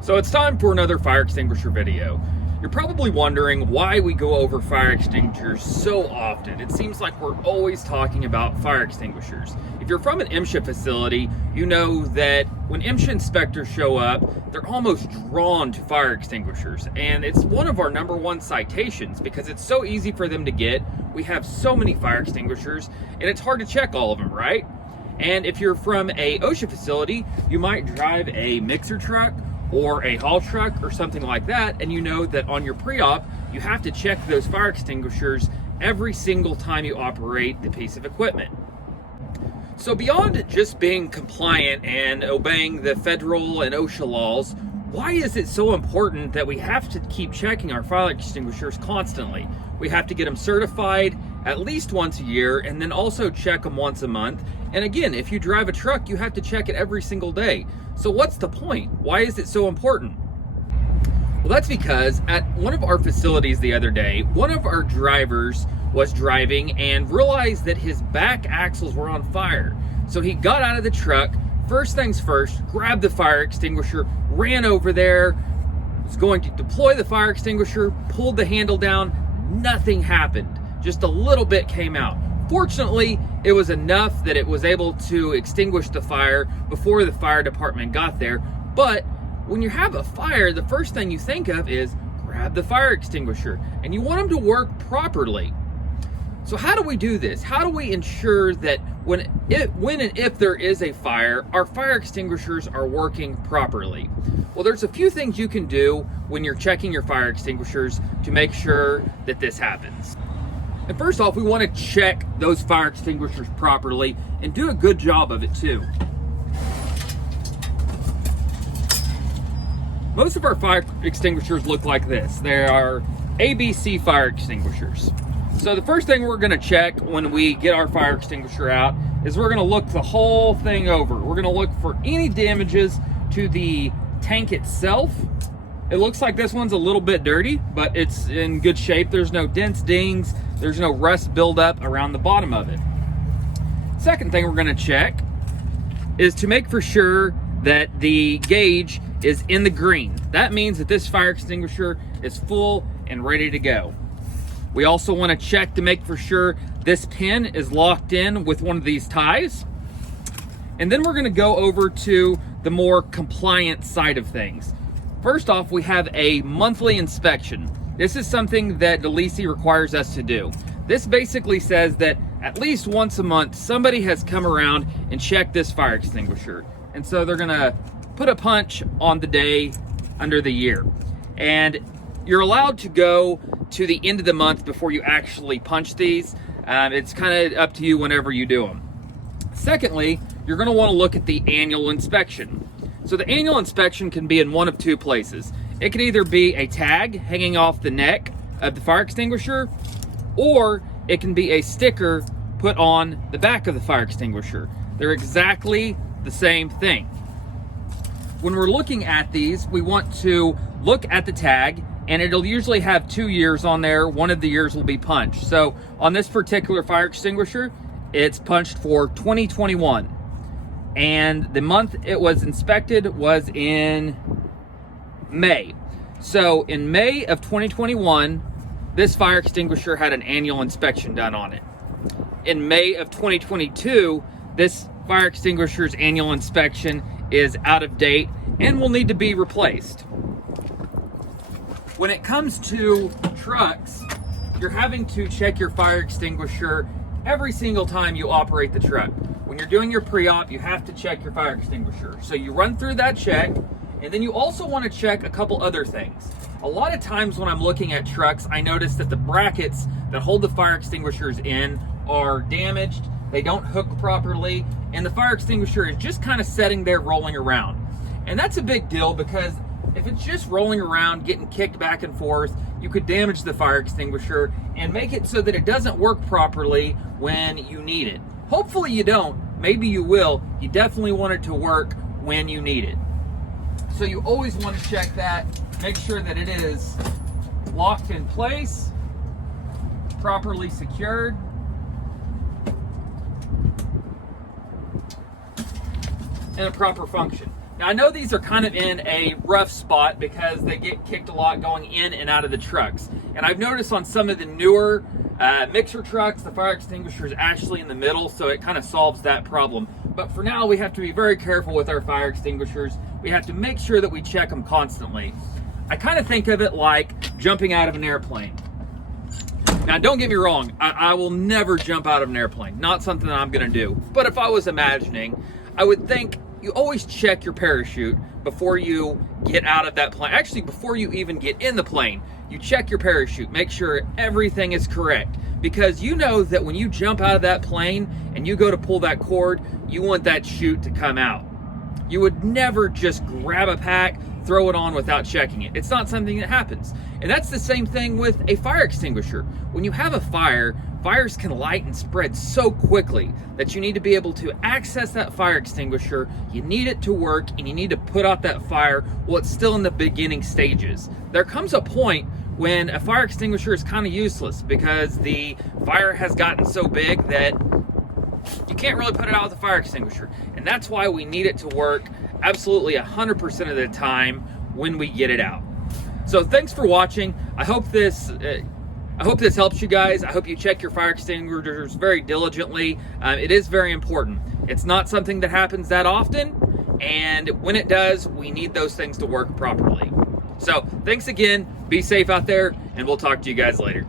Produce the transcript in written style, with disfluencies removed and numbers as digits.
So it's time for another fire extinguisher video. You're probably wondering why we go over fire extinguishers so often. It seems like we're always talking about fire extinguishers. If you're from an MSHA facility, you know that when MSHA inspectors show up, they're almost drawn to fire extinguishers. And it's one of our #1 citations because it's so easy for them to get. We have so many fire extinguishers and it's hard to check all of them, right? And if you're from a OSHA facility, you might drive a mixer truck or a haul truck or something like that, and you know that on your pre-op you have to check those fire extinguishers every single time you operate the piece of equipment. So beyond just being compliant and obeying the federal and OSHA laws, why is it so important that we have to keep checking our fire extinguishers constantly? We have to get them certified at least once a year and then also check them once a month. And again, if you drive a truck, you have to check it every single day. So what's the point? Why is it so important? Well, that's because at one of our facilities the other day, one of our drivers was driving and realized that his back axles were on fire. So he got out of the truck, first things first, grabbed the fire extinguisher, ran over there, was going to deploy the fire extinguisher, pulled the handle down, nothing happened. Just a little bit came out. Fortunately, it was enough that it was able to extinguish the fire before the fire department got there. But when you have a fire, the first thing you think of is grab the fire extinguisher, and you want them to work properly. So how do we do this? How do we ensure that when and if there is a fire, our fire extinguishers are working properly? Well, there's a few things you can do when you're checking your fire extinguishers to make sure that this happens. And first off, we want to check those fire extinguishers properly and do a good job of it too. Most of our fire extinguishers look like this. They are ABC fire extinguishers. So the first thing we're going to check when we get our fire extinguisher out is we're going to look the whole thing over. We're going to look for any damages to the tank itself. It looks like this one's a little bit dirty, but it's in good shape. There's no dents, dings, there's no rust buildup around the bottom of it. Second thing we're going to check is to make for sure that the gauge is in the green. That means that this fire extinguisher is full and ready to go. We also want to check to make for sure this pin is locked in with one of these ties. And then we're going to go over to the more compliant side of things. First off, we have a monthly inspection. This is something that DeLisi requires us to do. This basically says that at least once a month, somebody has come around and checked this fire extinguisher. And so they're gonna put a punch on the day under the year. And you're allowed to go to the end of the month before you actually punch these. It's kind of up to you whenever you do them. Secondly, you're gonna wanna look at the annual inspection. So the annual inspection can be in one of two places. It can either be a tag hanging off the neck of the fire extinguisher, or it can be a sticker put on the back of the fire extinguisher. They're exactly the same thing. When we're looking at these, we want to look at the tag, and it'll usually have 2 years on there. One of the years will be punched. So on this particular fire extinguisher, it's punched for 2021. And the month it was inspected was in May. So in May of 2021, this fire extinguisher had an annual inspection done on it. In May of 2022, this fire extinguisher's annual inspection is out of date and will need to be replaced. When it comes to trucks, you're having to check your fire extinguisher every single time you operate the truck. When you're doing your pre-op, you have to check your fire extinguisher. So you run through that check, and then you also want to check a couple other things. A lot of times when I'm looking at trucks, I notice that the brackets that hold the fire extinguishers in are damaged, they don't hook properly, and the fire extinguisher is just kind of sitting there rolling around. And that's a big deal because if it's just rolling around, getting kicked back and forth, you could damage the fire extinguisher and make it so that it doesn't work properly when you need it. Hopefully you don't, maybe you will. You definitely want it to work when you need it. So you always want to check that, make sure that it is locked in place, properly secured, and a proper function. Now I know these are kind of in a rough spot because they get kicked a lot going in and out of the trucks. And I've noticed on some of the newer mixer trucks, the fire extinguisher is actually in the middle, so it kind of solves that problem. But for now, we have to be very careful with our fire extinguishers. We have to make sure that we check them constantly. I kind of think of it like jumping out of an airplane. Now, don't get me wrong, I will never jump out of an airplane. Not something that I'm gonna do. But if I was imagining, I would think you always check your parachute before you get out of that plane. Actually, before you even get in the plane, you check your parachute, make sure everything is correct. Because you know that when you jump out of that plane and you go to pull that cord, you want that chute to come out. You would never just grab a pack, throw it on without checking it. It's not something that happens. And that's the same thing with a fire extinguisher. When you have a fire, fires can light and spread so quickly that you need to be able to access that fire extinguisher. You need it to work and you need to put out that fire while it's still in the beginning stages. There comes a point when a fire extinguisher is kind of useless because the fire has gotten so big that you can't really put it out with a fire extinguisher. And that's why we need it to work absolutely 100% of the time when we get it out. So thanks for watching. I hope this helps you guys. I hope you check your fire extinguishers very diligently. It is very important. It's not something that happens that often, and when it does, we need those things to work properly. So thanks again, be safe out there, and we'll talk to you guys later.